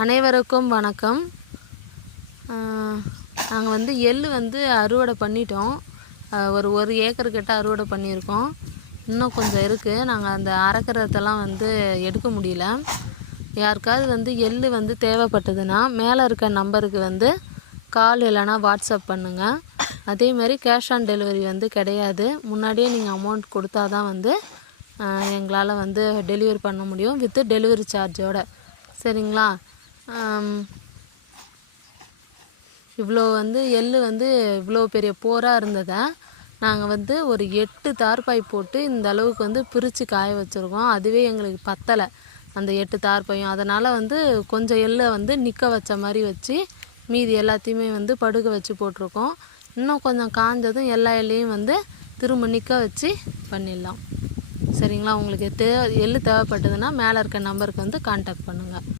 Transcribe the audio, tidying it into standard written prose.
அனைவருக்கும் வணக்கம். நாங்கள் வந்து எள்ளு வந்து அறுவடை பண்ணிட்டோம். ஒரு ஏக்கர் கிட்ட அறுவடை பண்ணியிருக்கோம். இன்னும் கொஞ்சம் இருக்குது. நாங்கள் அந்த அரைக்கிறதெல்லாம் வந்து எடுக்க முடியல. யாருக்காவது வந்து எள்ளு வந்து தேவைப்பட்டதுன்னா மேலே இருக்க நம்பருக்கு வந்து கால் இல்லைனா வாட்ஸ்அப் பண்ணுங்கள். அதேமாதிரி கேஷ் ஆன் டெலிவரி வந்து கிடையாது. முன்னாடியே நீங்கள் அமௌண்ட் கொடுத்தா தான் வந்து எங்களால் வந்து டெலிவரி பண்ண முடியும், வித்து டெலிவரி சார்ஜோட. சரிங்களா? இவ்வளோ வந்து எள்ளு வந்து இவ்வளோ பெரிய போராக இருந்ததை நாங்கள் வந்து ஒரு 8 தார்பாய் போட்டு இந்த அளவுக்கு வந்து பிரித்து காய வச்சுருக்கோம். அதுவே எங்களுக்கு பத்தலை அந்த 8 தார்பாயும். அதனால் வந்து கொஞ்சம் எள்ளை வந்து நிற்க வச்ச மாதிரி வச்சு மீதி எல்லாத்தையுமே வந்து படுக்க வச்சு போட்டிருக்கோம். இன்னும் கொஞ்சம் காஞ்சதும் எல்லா எல்லையும் வந்து திரும்ப நிற்க வச்சு பண்ணிடலாம். சரிங்களா? உங்களுக்கு எள்ளு தேவைப்பட்டதுன்னா மேலே இருக்க நம்பருக்கு வந்து கான்டாக்ட் பண்ணுங்கள்.